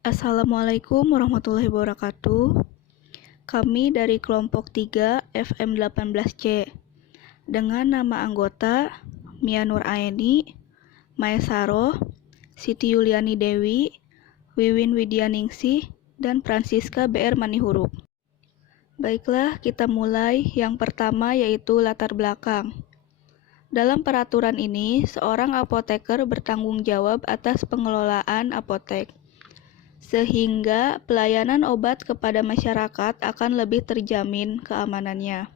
Assalamualaikum warahmatullahi wabarakatuh. Kami dari kelompok 3 FM18C dengan nama anggota Mia Nur Aeni, Maesaro, Siti Yuliani Dewi, Wiwin Widyaningsih, dan Francisca BR Manihuruk. Baiklah, kita mulai. Yang pertama yaitu latar belakang. Dalam peraturan ini, seorang apoteker bertanggung jawab atas pengelolaan apotek, sehingga pelayanan obat kepada masyarakat akan lebih terjamin keamanannya,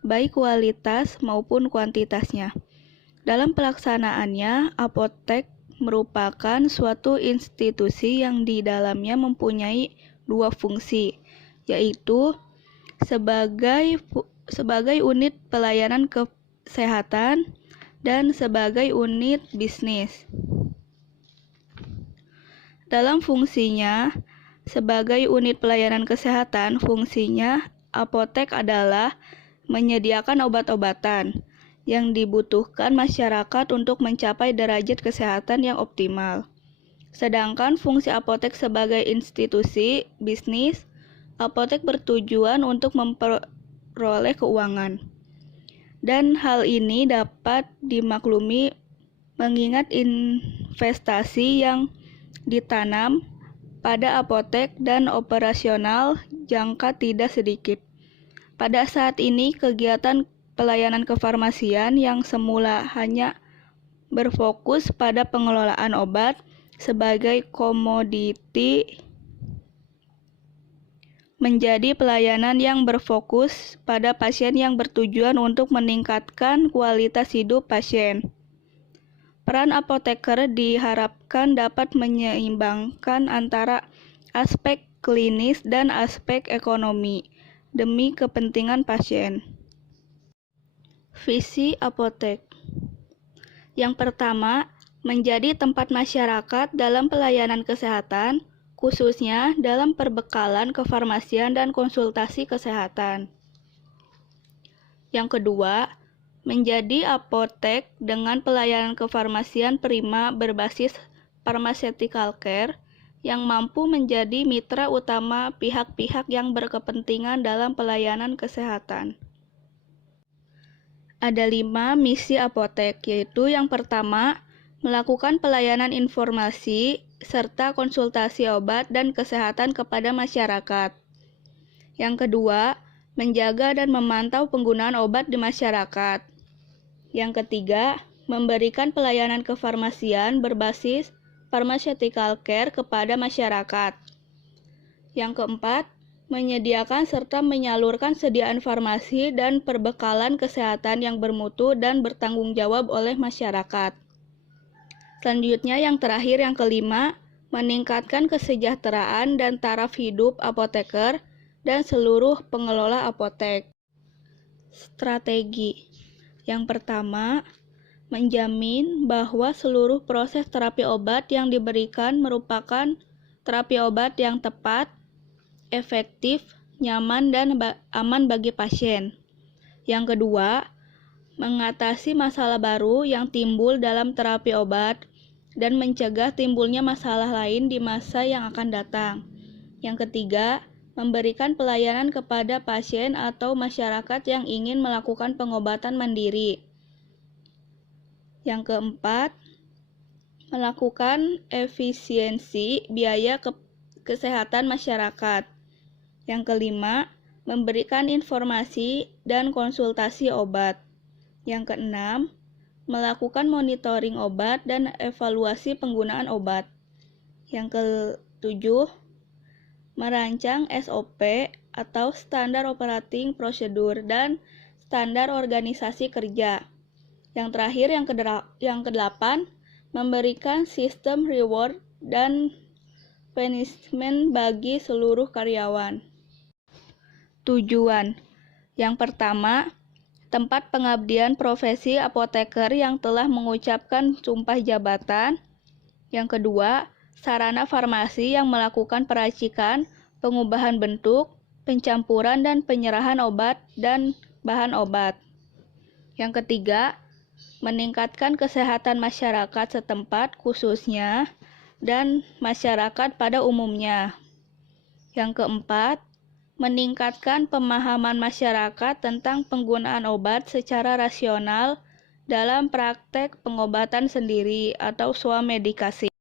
baik kualitas maupun kuantitasnya. Dalam pelaksanaannya, apotek merupakan suatu institusi yang di dalamnya mempunyai dua fungsi, yaitu sebagai unit pelayanan kesehatan dan sebagai unit bisnis. Dalam fungsinya, sebagai unit pelayanan kesehatan, fungsinya apotek adalah menyediakan obat-obatan yang dibutuhkan masyarakat untuk mencapai derajat kesehatan yang optimal. Sedangkan fungsi apotek sebagai institusi bisnis, apotek bertujuan untuk memperoleh keuangan. Dan hal ini dapat dimaklumi mengingat investasi yang ditanam pada apotek dan operasional jangka tidak sedikit. Pada saat ini, kegiatan pelayanan kefarmasian yang semula hanya berfokus pada pengelolaan obat sebagai komoditi menjadi pelayanan yang berfokus pada pasien yang bertujuan untuk meningkatkan kualitas hidup pasien. Peran apoteker diharapkan dapat menyeimbangkan antara aspek klinis dan aspek ekonomi demi kepentingan pasien. Visi apotek. Yang pertama, menjadi tempat masyarakat dalam pelayanan kesehatan, khususnya dalam perbekalan kefarmasian dan konsultasi kesehatan. Yang kedua, menjadi apotek dengan pelayanan kefarmasian prima berbasis pharmaceutical care yang mampu menjadi mitra utama pihak-pihak yang berkepentingan dalam pelayanan kesehatan. Ada 5 misi apotek, yaitu yang pertama, melakukan pelayanan informasi serta konsultasi obat dan kesehatan kepada masyarakat. Yang kedua, menjaga dan memantau penggunaan obat di masyarakat. Yang ketiga, memberikan pelayanan kefarmasian berbasis pharmaceutical care kepada masyarakat. Yang keempat, menyediakan serta menyalurkan sediaan farmasi dan perbekalan kesehatan yang bermutu dan bertanggung jawab oleh masyarakat. Selanjutnya, yang terakhir, yang kelima, meningkatkan kesejahteraan dan taraf hidup apoteker dan seluruh pengelola apotek. Strategi. Yang pertama, menjamin bahwa seluruh proses terapi obat yang diberikan merupakan terapi obat yang tepat, efektif, nyaman, dan aman bagi pasien. Yang kedua, mengatasi masalah baru yang timbul dalam terapi obat dan mencegah timbulnya masalah lain di masa yang akan datang. Yang ketiga, memberikan pelayanan kepada pasien atau masyarakat yang ingin melakukan pengobatan mandiri. Yang keempat, melakukan efisiensi biaya kesehatan masyarakat. Yang kelima, memberikan informasi dan konsultasi obat. Yang keenam, melakukan monitoring obat dan evaluasi penggunaan obat. Yang ketujuh, merancang SOP atau standar operating procedure dan standar organisasi kerja. Yang terakhir, yang kedelapan, memberikan sistem reward dan punishment bagi seluruh karyawan. Tujuan. Yang pertama, tempat pengabdian profesi apoteker yang telah mengucapkan sumpah jabatan. Yang kedua, sarana farmasi yang melakukan peracikan, pengubahan bentuk, pencampuran dan penyerahan obat dan bahan obat. Yang ketiga, meningkatkan kesehatan masyarakat setempat, khususnya dan masyarakat pada umumnya. Yang keempat, meningkatkan pemahaman masyarakat tentang penggunaan obat secara rasional dalam praktek pengobatan sendiri atau swamedikasi.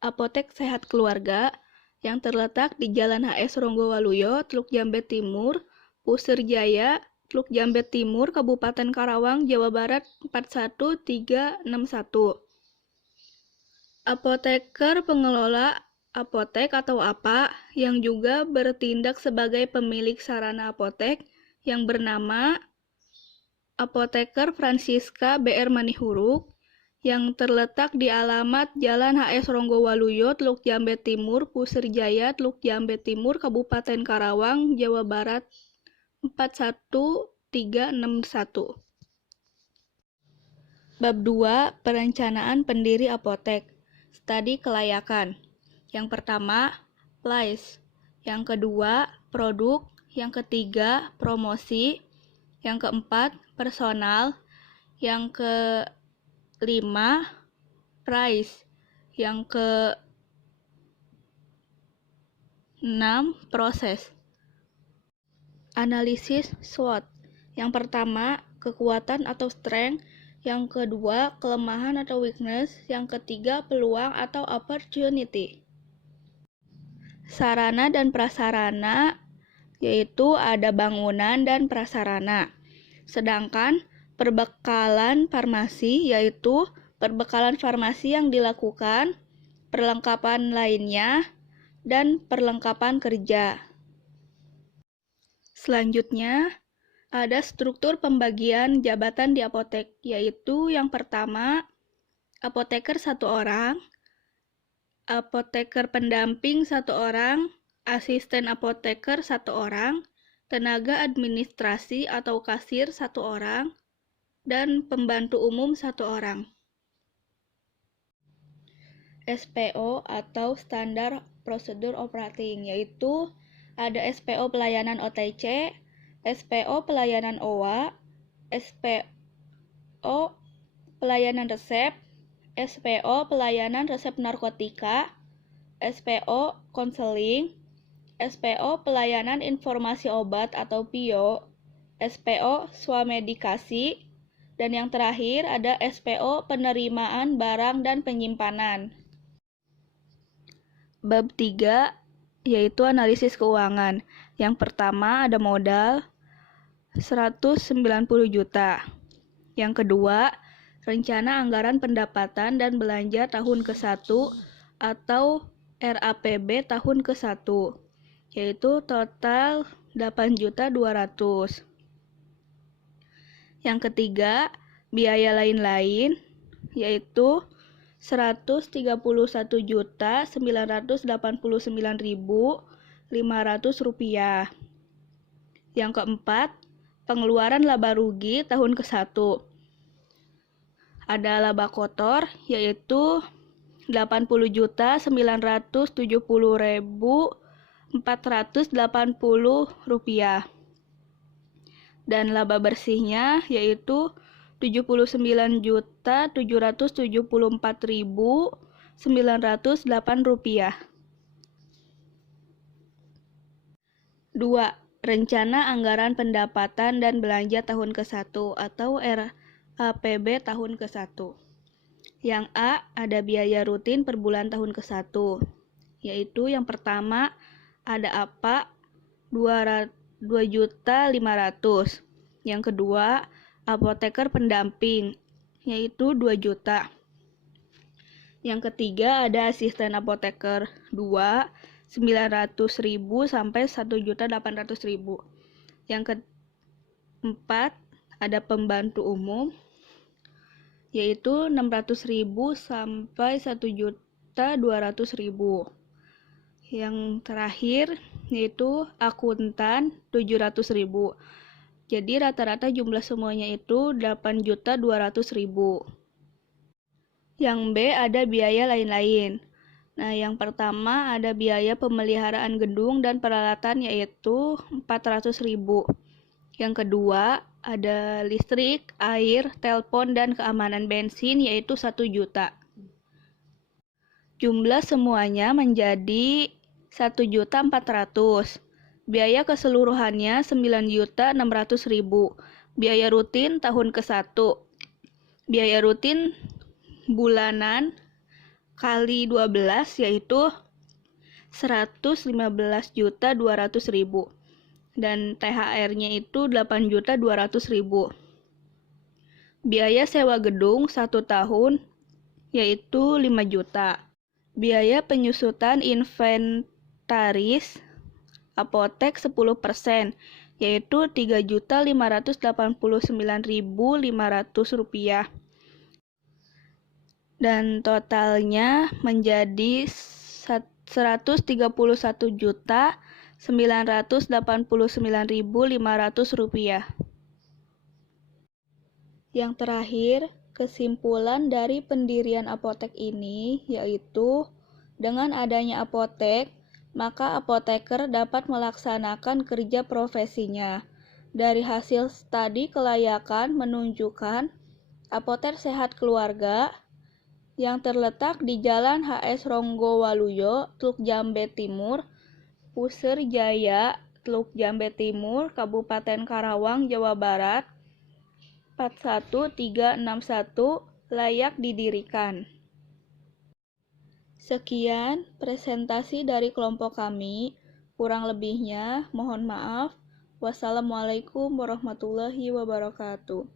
Apotek Sehat Keluarga yang terletak di Jalan HS Ronggowaluyo, Teluk Jambe Timur, Pusir Jaya, Teluk Jambe Timur, Kabupaten Karawang, Jawa Barat 41361. Apoteker pengelola apotek atau APA yang juga bertindak sebagai pemilik sarana apotek yang bernama Apoteker Francisca BR Manihuruk yang terletak di alamat Jalan HS Ronggowaluyo, Teluk Jambe Timur, Pusir Jaya, Teluk Jambe Timur, Kabupaten Karawang, Jawa Barat 41361. Bab 2. Perencanaan pendiri apotek. Studi kelayakan. Yang pertama, place. Yang kedua, produk. Yang ketiga, promosi. Yang keempat, personal. Yang kelima, price. Yang keenam, proses. Analisis SWOT. Yang pertama, kekuatan atau strength. Yang kedua, kelemahan atau weakness. Yang ketiga, peluang atau opportunity. Sarana dan prasarana, yaitu ada bangunan dan prasarana. Sedangkan perbekalan farmasi, yaitu perbekalan farmasi yang dilakukan, perlengkapan lainnya, dan perlengkapan kerja. Selanjutnya, ada struktur pembagian jabatan di apotek, yaitu yang pertama, apoteker 1 orang, apoteker pendamping 1 orang, asisten apoteker 1 orang, tenaga administrasi atau kasir 1 orang, dan pembantu umum 1 orang. SPO atau Standar Prosedur Operating, yaitu ada SPO pelayanan OTC, SPO pelayanan OA, SPO pelayanan resep, SPO pelayanan resep narkotika, SPO konseling, SPO pelayanan informasi obat atau PIO, SPO swamedikasi, dan yang terakhir ada SPO penerimaan barang dan penyimpanan. Bab 3 yaitu analisis keuangan. Yang pertama ada modal 190 juta. Yang kedua, rencana anggaran pendapatan dan belanja tahun ke-1 atau RAPB tahun ke-1, yaitu total 8.200.000. Yang ketiga, biaya lain-lain, yaitu 131.989.500 rupiah. Yang keempat, pengeluaran laba rugi tahun ke-1. Ada laba kotor, yaitu 80.970.480 rupiah. Dan laba bersihnya yaitu 79.774.908 rupiah. 2. Rencana anggaran pendapatan dan belanja tahun ke-1 atau RAPB tahun ke-1. Yang A, ada biaya rutin per bulan tahun ke-1, yaitu yang pertama ada APA 2.500.000. Yang kedua, apoteker pendamping, yaitu 2 juta. Yang ketiga ada asisten apoteker 2, 900.000 sampai 1.800.000. Yang keempat ada pembantu umum, yaitu 600.000 sampai 1.200.000. Yang terakhir yaitu akuntan 700.000. Jadi rata-rata jumlah semuanya itu 8.200.000. Yang B ada biaya lain-lain. Nah, yang pertama ada biaya pemeliharaan gedung dan peralatan yaitu 400.000. Yang kedua ada listrik, air, telepon, dan keamanan bensin yaitu 1 juta. Jumlah semuanya menjadi 1.400.000. Biaya keseluruhannya 9.600.000. Biaya rutin tahun ke-1. Biaya rutin bulanan kali 12 yaitu 115.200.000. Dan THR-nya itu 8.200.000. Biaya sewa gedung 1 tahun yaitu 5 juta. Biaya penyusutan inventaris apotek 10% yaitu Rp3.589.500. Dan totalnya menjadi Rp131.989.500. Yang terakhir, kesimpulan dari pendirian apotek ini yaitu dengan adanya apotek, maka apoteker dapat melaksanakan kerja profesinya. Dari hasil studi kelayakan menunjukkan Apotek Sehat Keluarga yang terletak di Jalan HS Ronggowaluyo, Teluk Jambe Timur, Puser Jaya, Teluk Jambe Timur, Kabupaten Karawang, Jawa Barat 41361 layak didirikan. Sekian presentasi dari kelompok kami. Kurang lebihnya mohon maaf. Wassalamualaikum warahmatullahi wabarakatuh.